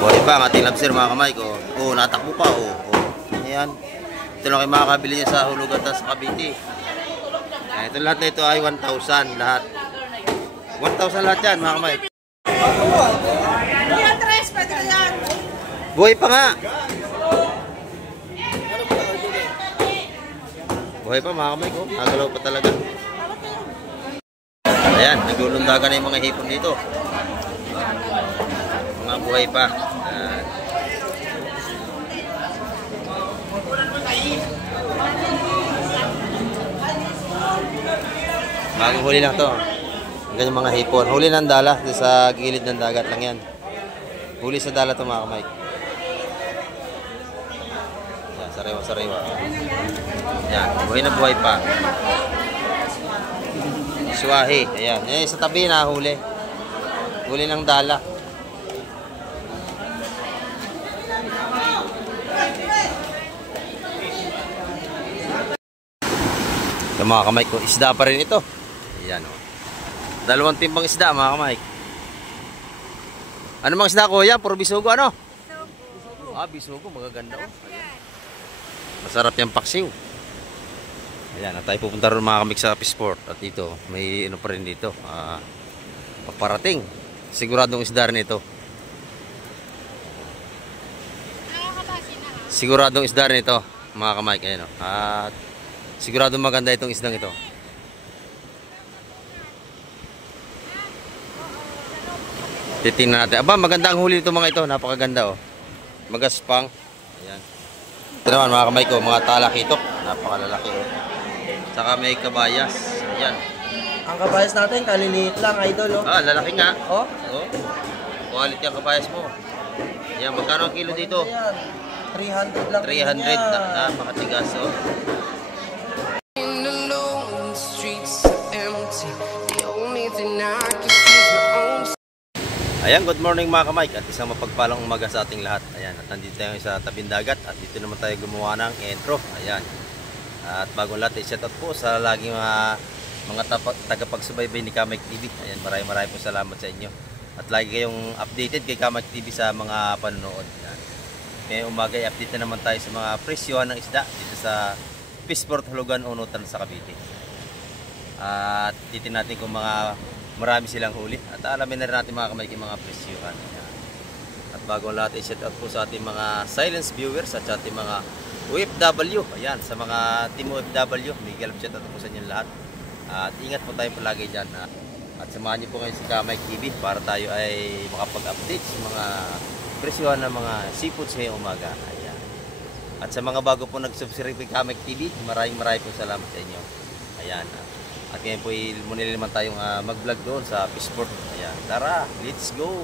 Buhay pa ang ating lobster mga kamay ko. Oh, natakbo pa. Oh. Ayan. Ito lang kayo makakabili niya sa hulugan sa Cavite. Ito lahat na ito ay 1,000 lahat. 1,000 lahat yan mga kamay. Buhay pa nga. Buhay pa mga kamay ko. Nagalaw pa talaga. Ayan, naglulundagan na yung mga hipon dito. Mga buhay pa. Bagong huli lang to. Ganyan mga hipon. Huli ng dala. Sa gilid ng dagat lang yan. Huli sa dala to mga kamay. Yan, sariwa. Yan, buhay na buhay pa. Swahi. Ayan. Yan sa tabi na huli. Huli ng dala. Ito mga kamay ko. Isda pa rin ito. Ayan o. Dalawang timbang isda mga kamay. Ano mga isda ko yan? Puro bisugo ano? Bisugo. Ah, bisugo. Magaganda o. Masarap yung paksiw. Ayan, at tayo pupunta rin mga kamik sa Pisport. At dito, may ano pa rin dito. Paparating. Siguradong isda rin ito. Siguradong isda rin ito mga kamik. Ayan o. At siguradong maganda itong isdang ito. Titingnan natin. Aba, maganda ang huli nito mga ito. Napakaganda oh. Magaspang. Ayan. Ito naman mga kamay ko, mga talakitok. Napakalalaki oh. Saka may kabayas. Ayan. Ang kabayas natin, kaliliit lang idol oh. Ah, lalaki nga. Oh? Oh. Quality ang kabayas mo. Ayan, magkano ang kilo dito? 300 lang. 300 na makatigas oh. Ayan, good morning mga kamay at isang mapagpalang umaga sa ating lahat. Ayan, at nandito tayo sa tabing dagat at dito naman tayo gumawa ng intro. Ayan. At bagong lahat, shout out po sa laging mga tagapagsubaybay ni Kamike TV. Ayan, maraming po salamat sa inyo. At lagi kayong updated kay Kamike TV sa mga panonood. Ayan. Ngayong umaga, update na naman tayo sa mga presyohan ng isda dito sa Pisport, Hulugan, Unutan sa Cavite. At titin natin kung marami silang huli at alamin na rin natin mga kamay mga presyohan. At bagong lahat i-shout out po sa ating mga silence viewers at sa ating mga OFW. Ayan, sa mga team OFW, Miguel, shout out po sa inyo lahat. At ingat po tayo palagi dyan. At samahan niyo po ngayon si Kamike TV para tayo ay makapag-update sa mga presyohan ng mga seafoods ngayong umaga. Ayan. At sa mga bago po nag-subscribe kay Kamike TV, maraming po salamat sa inyo. Ayan. At ngayon po muna naman tayong mag-vlog doon sa Pisport. Ayan, tara, let's go!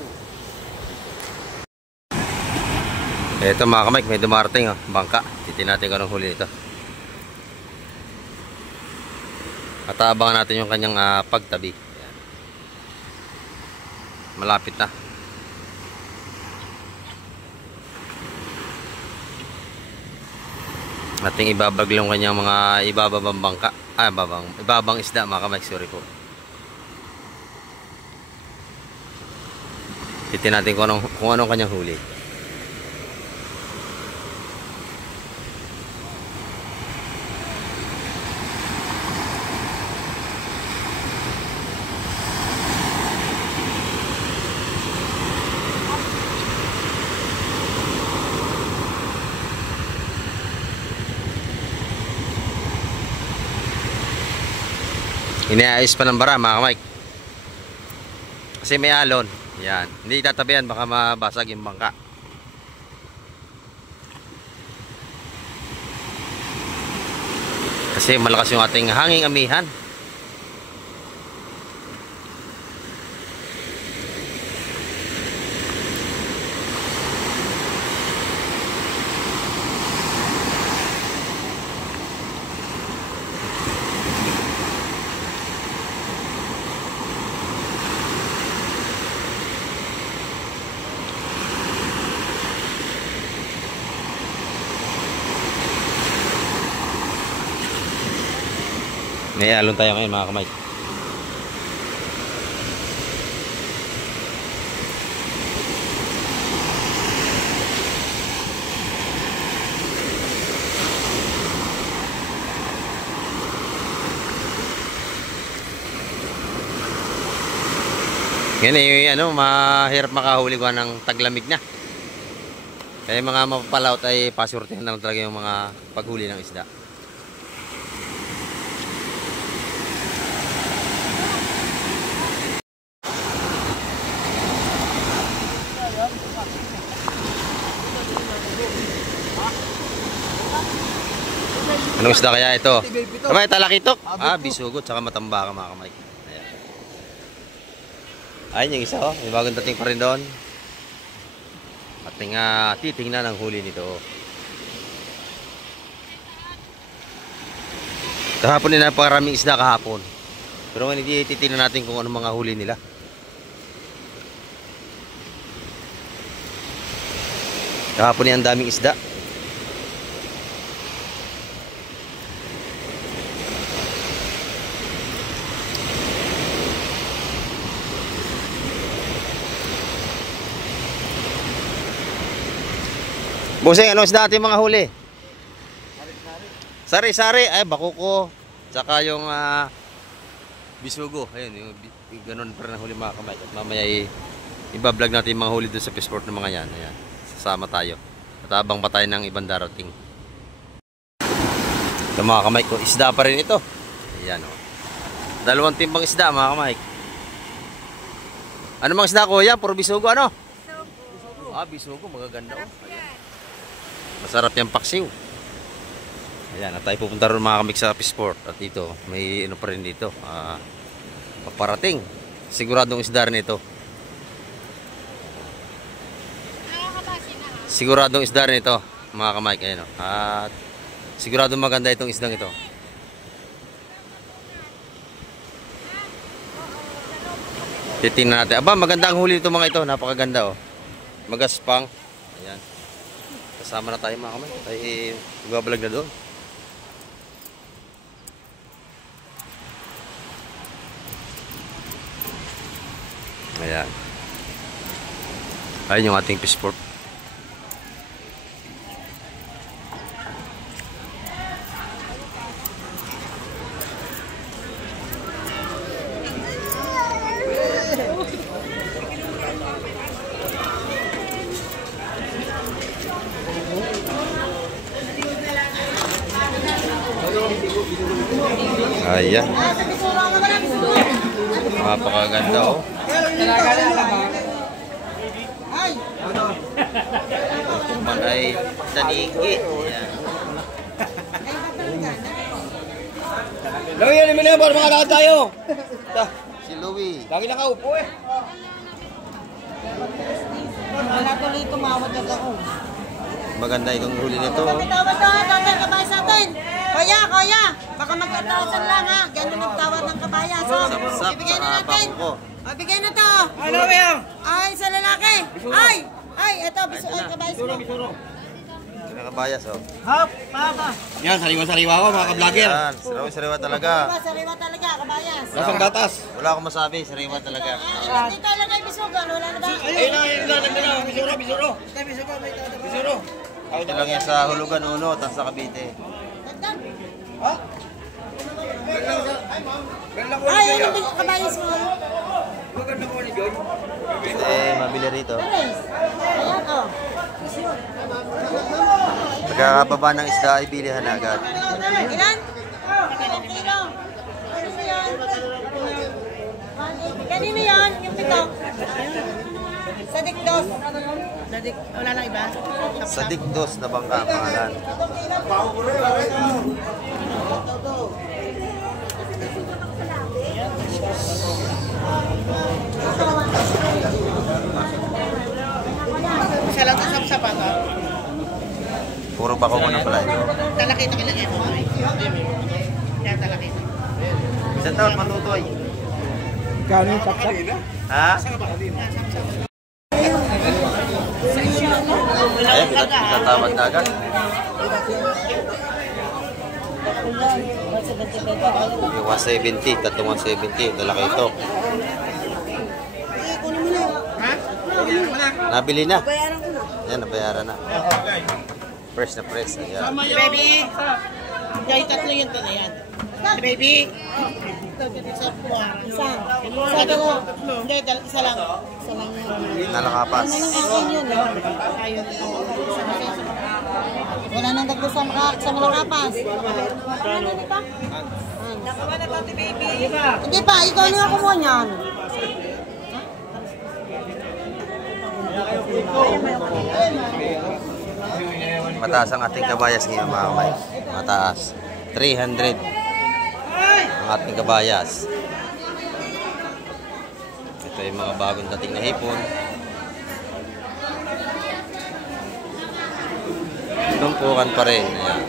Ito mga kamay, may dumarating oh, bangka. Titin natin kung anong huli ito. At abangan natin yung kanyang pagtabi. Ayan. Malapit na. Ating ibabag lang kanyang mga ibababang bangka. Ibabang isda mga kamay, sorry po. Titin natin kung anong kanyang huli. Inaayos pa ng bara mga kamay. Kasi may alon. Yan. Hindi tatabihan, baka mabasag yung bangka. Kasi malakas yung ating hanging amihan. May alon tayo ngayon mga kamay. Ngayon eh, ano, mahirap makahuli ko ng taglamig na. Kaya yung mga mapapalaot ay pasurtihan na lang talaga yung mga paghuli ng isda. Anong isda kaya ito? Kamay, talakitok. Ah, bisugo, tsaka matamba ka mga kamay. Ayan. Ayun yung isa, oh. May bagong dating pa rin doon. Ating titingnan ang huli nito. Kahapon din napakaraming isda kahapon. Pero hindi titingnan natin kung ano mga huli nila. Kahapon yan ang daming isda. Buseng, ano isda natin mga huli? Sari-sari, ay bakuko. Tsaka yung bisugo. Ayun, yung ganun pa rin ang huli mga kamay. At mamaya ibablog natin yung mga huli doon sa Fishport ng mga yan. Ayan, sasama tayo. At abang pa tayo ng ibang darating. Ito mga kamay ko, isda pa rin ito. Ayan o. Dalawang timbang isda mga kamay. Ano mga isda kuya? Puro bisugo ano? Bisugo. Ah, bisugo, magaganda o. Masarap yung paksiw. Ayan, at tayo pupunta rin mga kamik sa Fishport. At dito, may ano pa rin dito. Paparating. Siguradong isda rin ito. Siguradong isda rin ito, mga kamik. Ayan o. At siguradong maganda itong isdang ito. Titingnan natin. Aba, maganda ang huli nito mga ito. Napakaganda o. Magaspang. Ayan. Kasama na tayo mga kamay. Tayo ibabalag na doon. Ayan. Ayun yung ating Fishport. Ayan. Napakaganda oh. Kuman ay tanigi. Ayan. Louie, ano mo na ba? Makalakad tayo. Si Louie. Lagi nakaupo eh. Wala tuloy tumawad na ako. Maganda itong huli nito. Oh. Tawad daw, tatay kabay sa atin. Kuya, baka magkatawasan lang ha. Ganun yung tawad ng kabaya. So, Sap-sap ibigay na sa natin. bangko. Bigay na to. Ano ba yan? Ay, sa lalaki. Ay, eto, kabay sa Nakabayas oh. Hop, papa. Yan, sariwa-sariwa ako mga ka-vlogger. Ayan, sariwa talaga. Sariwa talaga, kabayas. Lasang gatas. Wala akong masabi, sariwa talaga. Dito lang kay Bisugan, wala na ba? Ayun na, bisuro. Bisuro. Ito lang yan sa Hulugan Uno, tapos sa Cavite. Dagdag. Ha? Ay, ano din kabayas mo? Maganda mo ni Joy. Mabili rito. Ayan, oh. Pagkakababa ng isda ay bilihan na agad. Ilan? Kilo. Kanino yan? Kanino yan? Yung pito? Sadik dos. Sadik, wala lang iba? Sadik dos na bangka ang pangalan. Isa lang sa sapato. Puro bako mo na pala ito. Talakita kilang ito. Kaya talakita. Isang taon matutoy. Kano yung saksak? Ha? Ayan, tatawad na agad. Yung 170, tatlong 170, talaki ito. Nabili na. Ayan, nabayaran na. Fresh na fresh. Ayan. Baby! Kaya tatlo yun to na yan. Baby! Isa. Isa dalawa. Hindi, isa lang. Isa lang yun. Nalakapas. Ano lang akin yun eh. Wala nang dagdag sa malakapas. Ano dito? Nakawa na ba baby? Hindi pa, ikaw na ako mo niyan. Mataas ang ating kabayas ngayon mga kamay. Mataas. 300 ang ating kabayas. Ito yung mga bagong dating na hipon. Tumpukan pa rin. Ayan.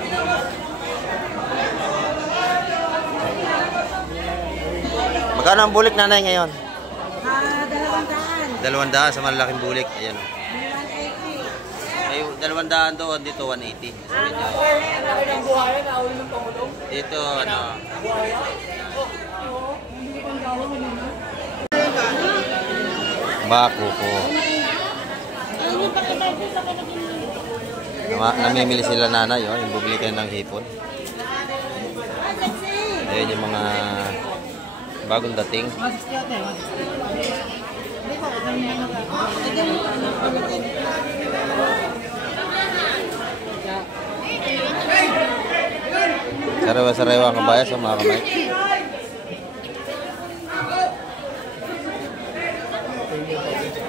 Magkano ang bulik nanay ngayon? 200. 200 sa malalaking bulik. Ayan o. Ay, 200 doon. Dito 180. Dito ano. Bako po. Namimili sila nanay, oh, yung bumili kayo ng hipon. Ayun yung mga bagong dating. Sariwa-sariwa ang kabayas, oh, mga kamay.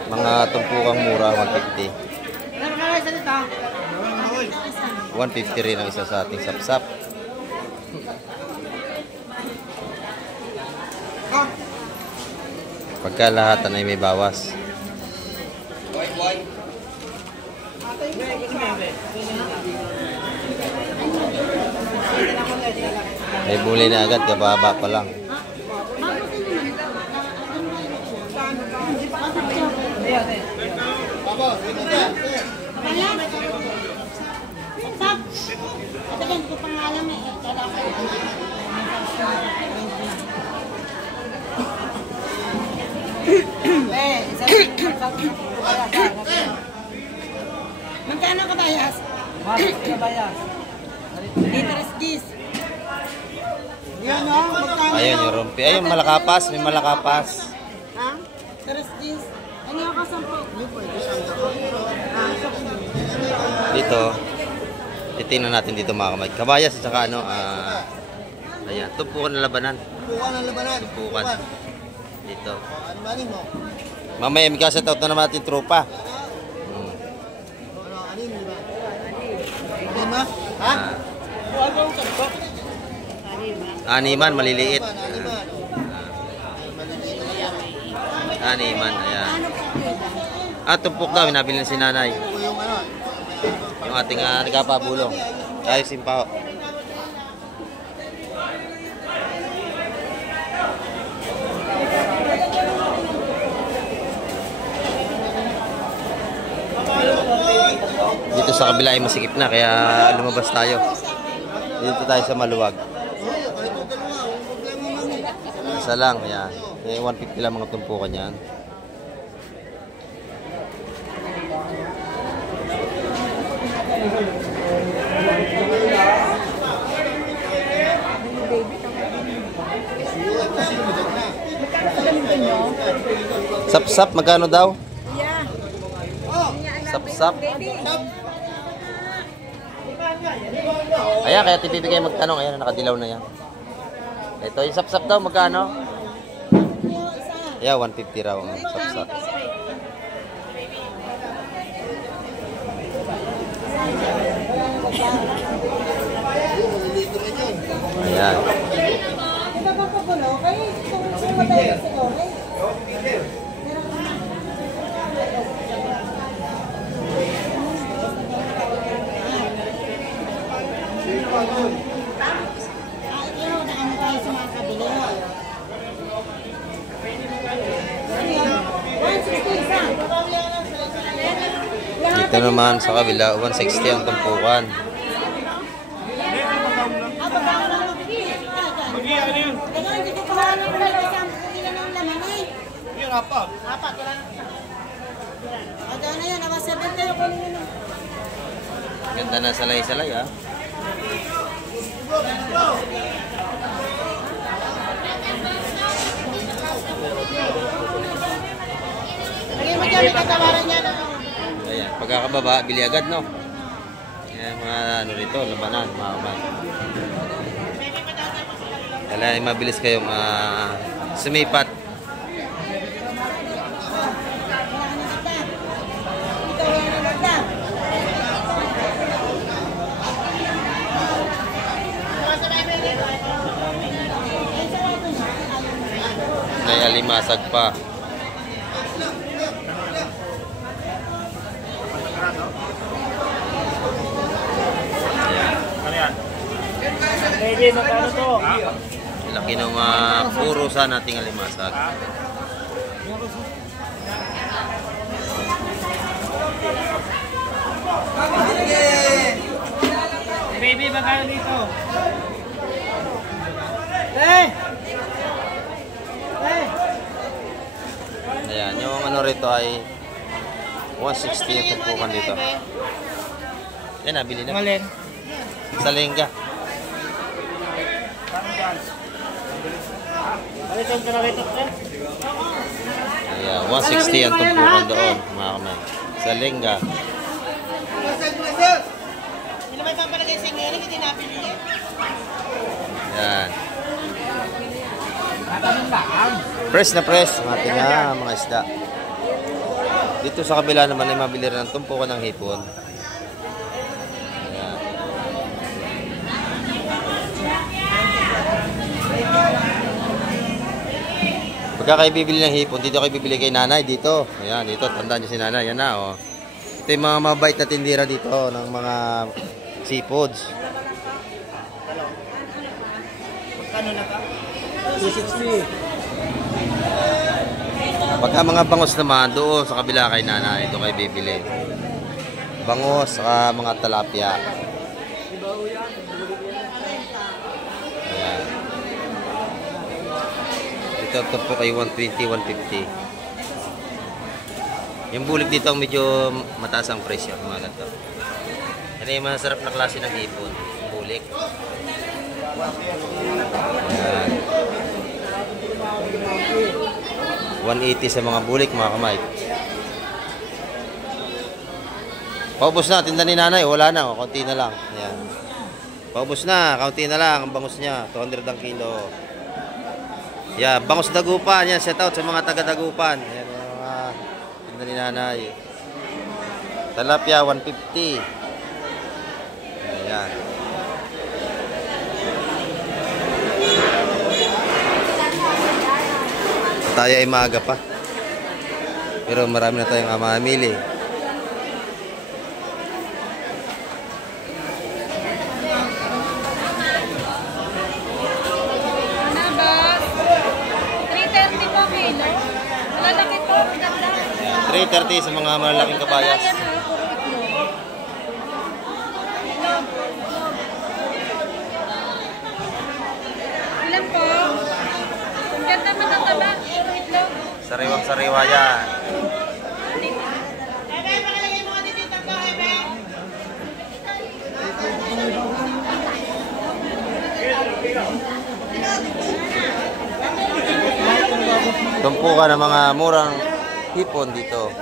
Mga tumpukang mura, 150. 150 rin ang isa sa ating sapsap. Pagkalahatan ay may bawas. May buli na agad, kababa pa lang. Atagan ko pangalan eh. Magkano kabayas? Liters gis. Yan o, magkano? Ayun yung rumpi. Ayun, malakapas. May malakapas. Ha? Liters gis. Ano yung kasampo? Dito, titingnan natin dito mga kamay. Kabayas at saka ano, ayan, tumpukan ng labanan. Tumpukan ng labanan. Tumpukan. Dito. Ano ba mo? Mamaya, may kaset out na naman natin tropa. Ano, anin, di ba? Anin ba? Ha? Animan, maliliit. Animan. Animan, ayan. Tumpok daw, nabili na si nanay. Yung ano? Yung ating nagkapabulong. Ay, simpa. Dito sa kabila ay masikip na, kaya lumabas tayo. Dito tayo sa maluwag. Isa lang, ayan. 150 lang mga tumpukan yan. Sap-sap, magkano daw? Sap-sap. Ayan, kaya tipibigay magtanong. Ayan, nakadilaw na yan. Ito, yung sap-sap daw, magkano? Yeah, 150 raw ang sap-sap. Ayan. Ito ba pa puno? Kaya kung matay kasi okay. Dito naman sa kabila, 160 ang tumpukan. Ganda na salay-salay, ah. mo dyan, may katawaran niya na. Ayan, pagkakababa, bili agad, no? Ayan, mga ano rito, labanan, mga kamay. Kailangan mabilis kayong sumipat. May alimasag pa. Laki ng puro sa nating alimasag. Baby, magkano dito? Hey! Ayan, yung ano rito ay 160 yung tumpukan dito. Yan, nabili na. Malin. Sa lengga. Balikan ka na rito, eh? Ayan, 160 yung tumpukan doon, mga kamay. Sa lengga. Hindi naman papalagay sa ingay, hindi nabili niya. Ayan. Press na press ang ating mga isda. Dito sa kabila naman ay mabili rin ng tumpukan ng hipon. Ayan. Pagka kayo bibili ng hipon, dito kayo bibili kay nanay dito. Ayan, dito, tandaan niyo si nanay. Yan na, oh. Ito yung mga mabait na tindira dito ng mga seafoods. Magkano na ka? 260. Pagka mga bangos naman, doon sa kabila kay nanay, ito kayo bibili. Bangos, saka mga talapia. Ayan. Ito po kay 120, 150. Yung bulik dito ang medyo mataas ang presyo, mga ganito. Yan yung masarap na klase ng hipon, bulik. Ayan. 180 sa mga bulik, mga kamay. Paubos na, tinda ni nanay, wala na, konti na lang. Ayan. Paubos na, konti na lang ang bangus niya, 200 ang kilo. Yeah, bangus Dagupan, yan, shout out sa mga taga Dagupan. Ayan, mga tinda ni nanay. Talapia, 150. Ayan. Tayo ay maaga pa. Pero marami na tayong mamili. Ano ba? 330 po kilo. Malalaki po, ganda. 330 sa mga malalaking kabayas. Ayan ha, puro itlog. Ilan po? Ang ganda matataba, puro itlog. Sariwang-sariwa yan. Tumpukan ng mga murang hipon dito.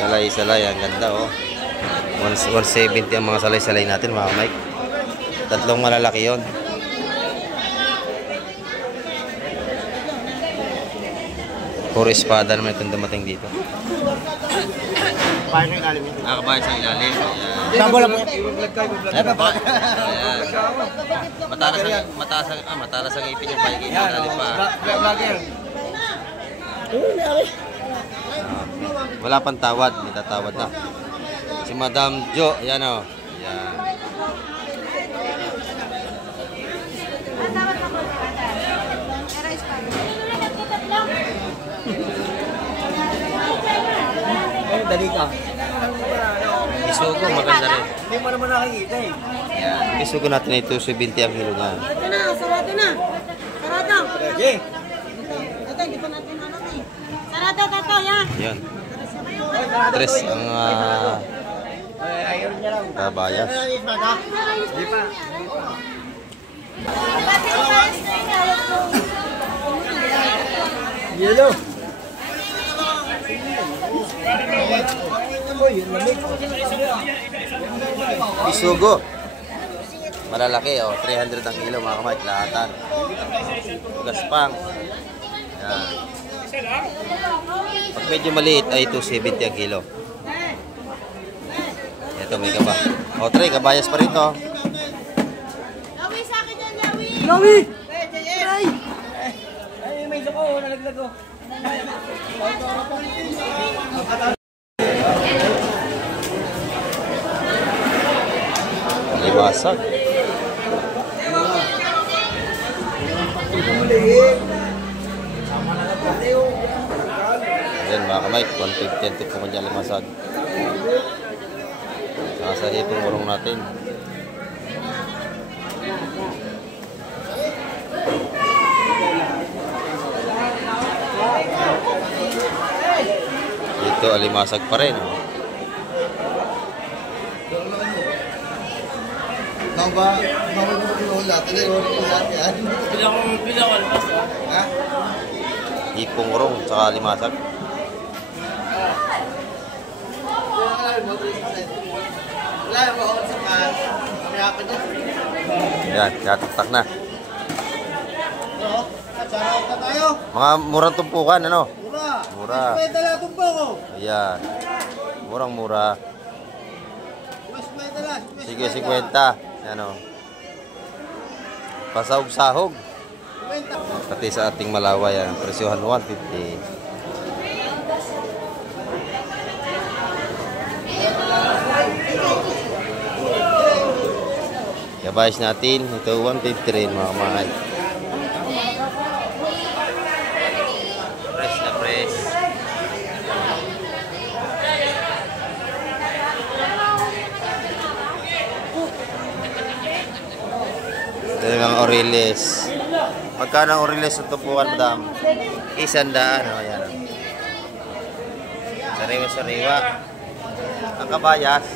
Salay-salay, ang ganda oh. 170 ang mga salay-salay natin, mga Mike. Tatlong malalaki yon. Puro espada naman itong dumating dito. Paano yung alim yun? Nakabayad sa ilalim. Ayan. Sabo lang po. Ayan. Matalas ang ipin yung paligid. Ilalim pa. Vlogger. Wala pang tawad. May tatawad na. Si Madam Jo. Ayan o. Ayan. Dali ka. Isugo, maganda rin. Hindi mo naman nakikita eh. Ayan. Isugo natin ito 70 ang kilo na. Ito na, sarado na. Sarado. Okay. Ito, hindi pa natin ano eh. Sarado, tato, yan. Ayan. Tres ang Ayaw niya lang. Kabayas. Di pa. Yellow. Isugo. Malalaki, oh. 300 ang kilo, mga kamay. Lahatan. Gaspang. Yan. Pag medyo maliit ay 270 ang kilo. Ito, may kaba. O, Trey, kabayas pa rin to. Yawi sa akin yan, Yawi! Yawi! Ay! Ay, may suko. Nalaglag ko. Libasag. Ayan, mga kamay. 150 ito po kanya limasag. Nasa itong urong natin. Ito, alimasag pa rin. Oh. Nang ba? Nang ba yung lahat? Ano yung lahat yan? Bilang alpas. Ha? Ipong urong, tsaka alimasag. Wala yung mga sa pan. Kamayapan niya. Ayan, katatak na. Ano? Sarap na tayo. Mga murang tumpukan, ano? Mura. Mura. Mas may dala po ko. Ayan. Murang mura. Mas may dala. Sige, 50. Ano? Pasahog-sahog. Pati sa ating Malawa yan. Presyohan 150. Kabayas natin. Ito 150 rin, mga mahal. Press na press. Ito yung mga Oriles. Magkano ang Oriles sa tumpukan, madam? 100. Oh, yan. Sariwa-sariwa. Ang kabayas?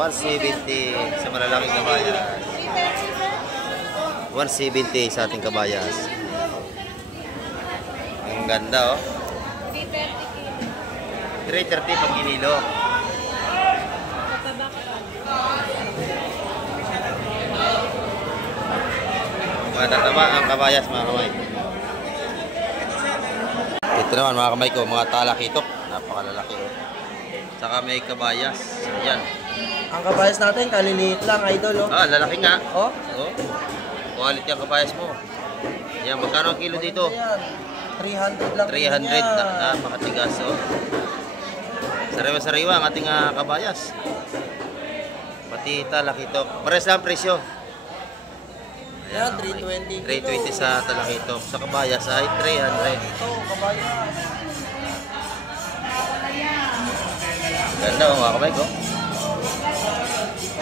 170 sa malalaking kabayas. 170 sa ating kabayas. Ang ganda, oh. 330 pag kinilo. Matataba ang kabayas, mga kamay. Ito naman, mga kamay ko, mga talakitok. Napakalalaki, oh. Saka may kabayas. Yan. Ang kabayas natin, kaliliit lang, idol, oh. Ah, lalaki nga. Oh? Oh. Quality ang kabayas mo. Yan, magkano ang kilo dito? 300 lang. 300 na makatigas, oh. Sariwa-sariwa ang ating kabayas. Pati talakitok. Pares lang presyo. Yan, 320. 320 sa talakitok. Sa kabayas ay 300. Ito, kabayas. Ganda, oh, mga kabay ko.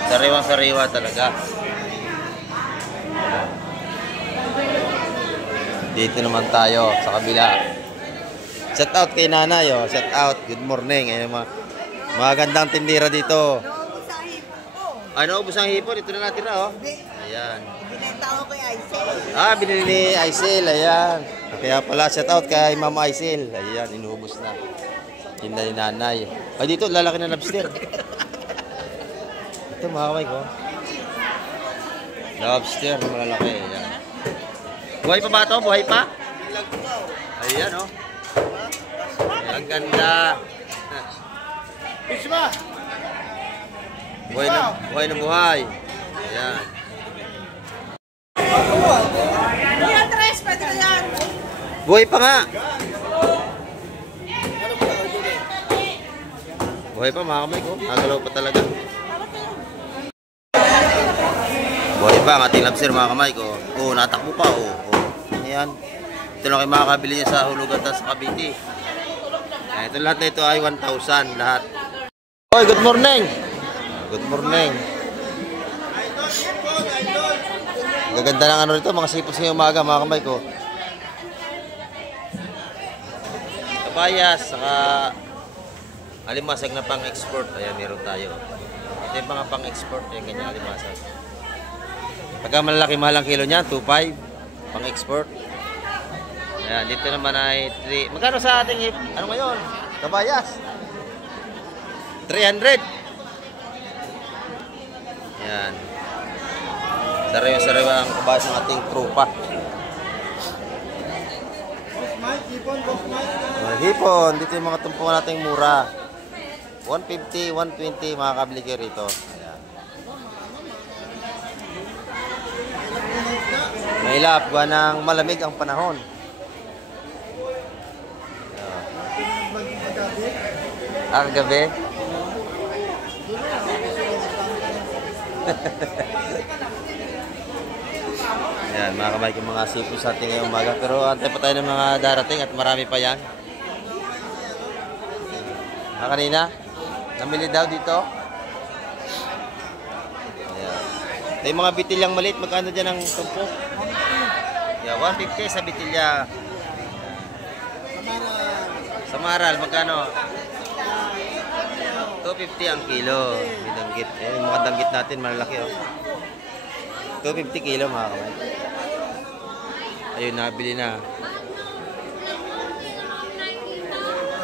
Sariwang-sariwa talaga. Dito naman tayo sa kabila. Shout out kay nanay, oh. Shout out. Good morning. Ayun, mga gandang tindira dito. Ano, ubos ang hipon. Ito na natira, oh. Ayan. Binenta ko kay Aisel. Ah, binili ni Aisel. Ayan. Kaya pala, shout out kay Mama Aisel. Ayan, inuubos na. Tinda ni nanay. Ay, dito, lalaki na lobster. Ito, mga kamay ko. Lobster, malalaki. Ayan. Buhay pa ba ito? Buhay pa? Ayan, oh. Ang ganda. Isma! Buhay na buhay. Ayan. Yan, Tres, pwede na yan. Buhay pa nga. Buhay pa, mga kamay ko. Nagalaw pa talaga. Buhay pa ang ating lobster, mga kamay ko. Oo, natakbo pa. Oo. Ayan. Ito lang kayo makakabili niya sa hulugan at sa Cavite. Ayan, ito lahat na ito ay 1,000 lahat. Oy, good morning. Good morning. Gaganda ng ano rito, mga sipos ngayong umaga, mga kamay ko. Kabayas, saka Alimasag na pang-export. Ayan, meron tayo. Ito yung mga pang-export. Ayan, ganyan alimasag. Pagka malalaki, mahal ang kilo niya, 2.5. Pang-export. Ayan, dito naman ay 3. Magkano sa ating ano ngayon? Kabayas? 300. Ayan. Sariwa-sariwa ang kabayas ng ating tropa. Hipon, dito yung mga tumpungan nating mura. 150, 120 mga kabili kayo rito. Ayan. Mahilap ba ng malamig ang panahon? Kagabi? Ayan, mga kamay ko mga sipo sa ating ngayong umaga. Pero antay pa tayo ng mga darating at marami pa yan. Kanina, namili daw dito. Ayan. Ito yung mga bitilyang maliit. Magkano dyan ang tumpok? Yeah, 150 sa bitilya. Sa maral, magkano? 250 ang kilo. May danggit. Ayan, yung mga danggit natin, malalaki oh. 250 kilo mga kamay. Ayun, nabili na.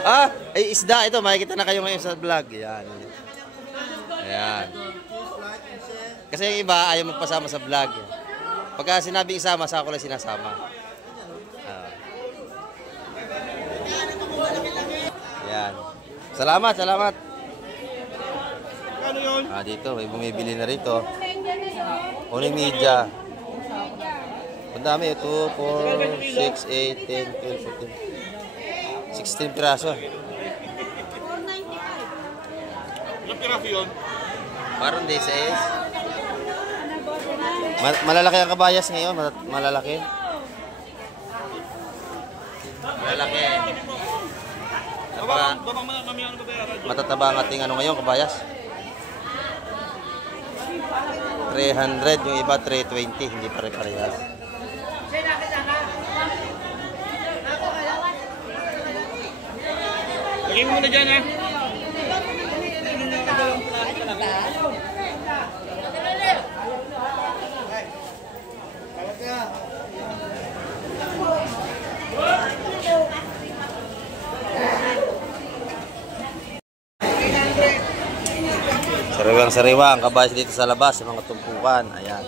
Ah, ay isda ito. Makikita na kayo ngayon sa vlog. Ayan. Ayan. Kasi yung iba ayaw magpasama sa vlog. Pagka sinabi isama, sa ako lang sinasama. Ayan. Salamat, salamat. Ano yun? Dito, may bumibili na rito. Uning media. Ang dami. 2, 4, 6, 8, 10, 12, 14. 16 piraso. Ilang piraso yun? Parang day 6. Malalaki ang kabayas ngayon. Malalaki. Malalaki. Matataba ang ating ano ngayon, kabayas. 300. Yung iba 320. Hindi pare-parehas. Lagay mo muna dyan ha. Sariwang-sariwa ang kabayas dito sa labas, sa mga tumpukan. Ayan.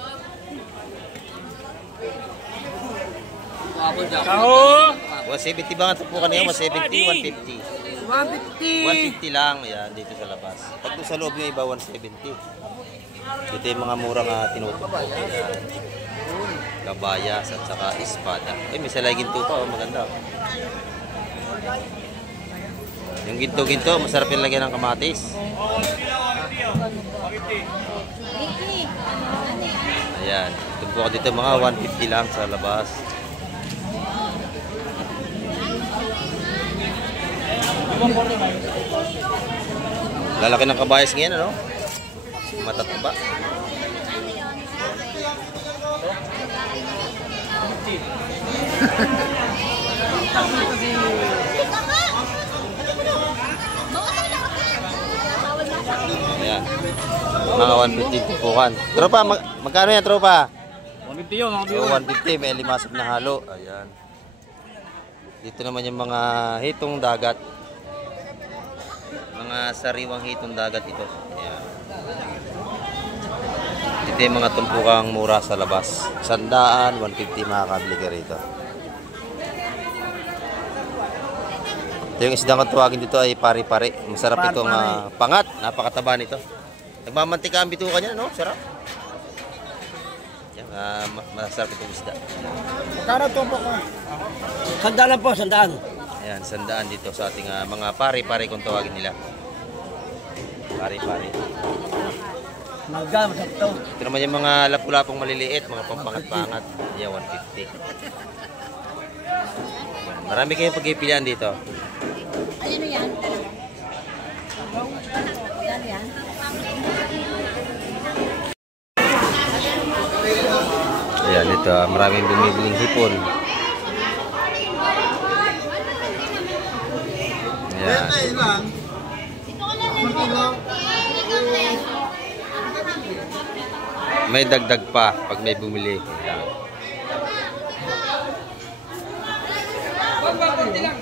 Kaho! 170 ba ang tumpukan niyo? 170, 150. 150 lang. Ayan, dito sa labas. Pag doon sa loob yung iba, 170. Dito yung mga murang tinutupo. Ayan. Kabayas at saka espada. Ay, may salay ginto pa. Oh, maganda. Yung ginto-ginto, masarap yung lagyan ng kamatis. Ayan. Tumpukan dito mga 150 lang sa labas. Lalaki ng kabayas ngayon, ano? Matataba. Ayan. Mga 150 tumpukan. Tropa, magkano yan, tropa? 150 yun, 150, may limasok na halo. Ayan. Dito naman yung mga hitong dagat. Mga sariwang hitong dagat ito. Ayan. Dito yung mga tumpukang mura sa labas. 100, 150 makakabili ka rito. Ito yung isdang kung tawagin dito ay pari-pari. Masarap itong pangat. Napakataba nito. Nagmamantika ang bituka niya, no? Sarap. Yan, masarap itong isda. Kano tumpok ko? 100 lang po, 100. Ayan, 100 dito sa ating mga pari-pari kung tawagin nila. Pari-pari. Magka, masarap to. Ito naman yung mga lapu-lapong maliliit, mga pampangat-pangat. Yan, 150. Marami kayong pagpipilian dito. Ano yan? Ano yan? Ayan, ito. Maraming bumibiling hipon. Ayan. May dagdag pa pag may bumili. Ayan. Konti lang.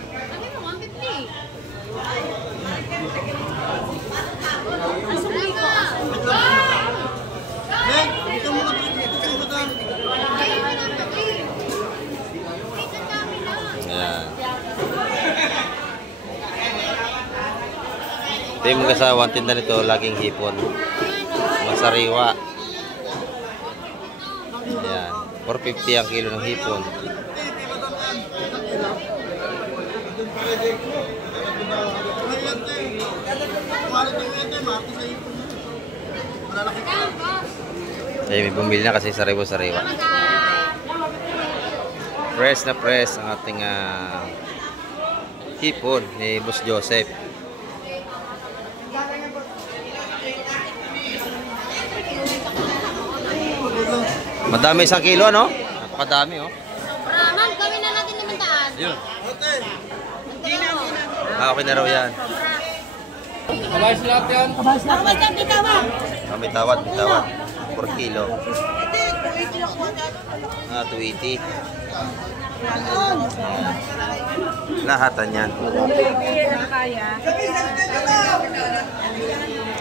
Ayan. Ito yung mga sa tinda nito, laging hipon. Masariwa. Ayan. 450 ang kilo ng hipon. Ay, may bumili na kasi sariwa-sariwa. Fresh na fresh ang ating hipon ni Boss Joseph. Madami 1 kilo, no? Napakadami, oh. Ma'am, gawin na natin 500. Yun. Okay na raw yan. Kabayas lahat yan. Nakabas lang, bitawa. May tawad, may tawad. 4 kilo. 280. Lahatan yan.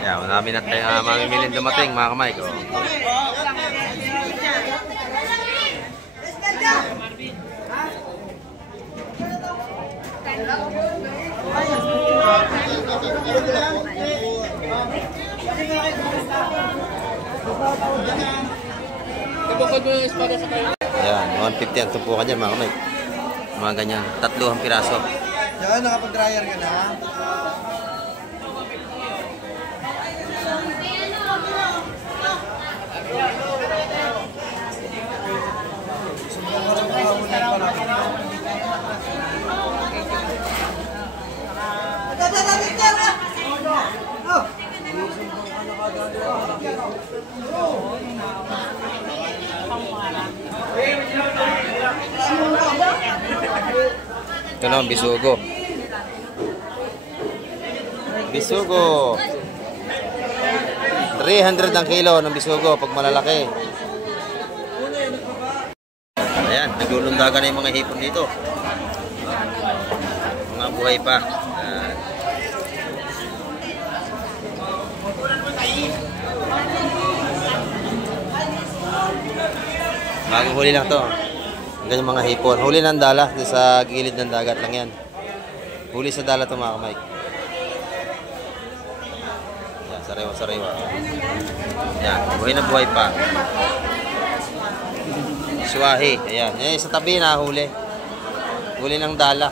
Kaya marami na tayong mamimilin dumating, mga kamay ko. Kabukod mo yung espada sa kayo. Ayan, 150 ang tumpukan dyan, mga kamay. Mga ganyan, 3 ang piraso. Diyan, nakapag-dryer ka na. Ito na ang bisugo. Bisugo. 300 ang kilo ng bisugo pag malalaki. Ayan, naglulundagan na yung mga hipon dito. Mga buhay pa. Ayan. Bagong huli lang to. Ganyan mga hipon. Huli ng dala. Sa gilid ng dagat lang yan. Huli sa dala to, mga kamay. Yan, sariwa-sariwa. Yan, buhay na buhay pa. Swahi. Ayan. Yan, sa tabi na huli. Huli ng dala.